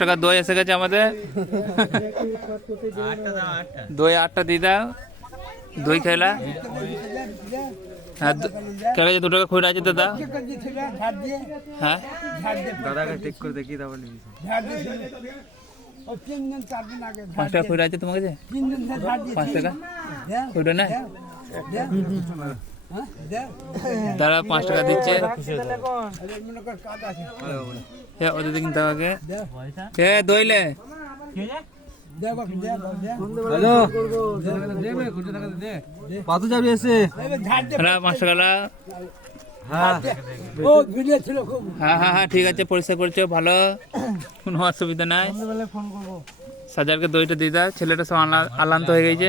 টাকা দই এসে গেছে আমাদের। দই 8টা দিয়ে দাও। দই খেলা হ্যাঁ কেটে 2 টাকা খুঁড়ে আছে দাদা। হ্যাঁ দাদাকে ঠিক করে দেখি তাহলে 5 টাকা খুঁড়ে আছে তোমার কাছে? 5 টাকা খুঁড়ে না দাদা 5 টাকা দিচ্ছে। ওদের দিন তোমাকে দইলে পাতু যাবি এসে 5 টাকা। হ্যাঁ হ্যাঁ হ্যাঁ ঠিক আছে, পরিষ্কার করছো ভালো, কোনো অসুবিধা নাই। সাজারকে দইটা দিয়ে দাও, ছেলেটা সব আলান্ত হয়ে গেছে।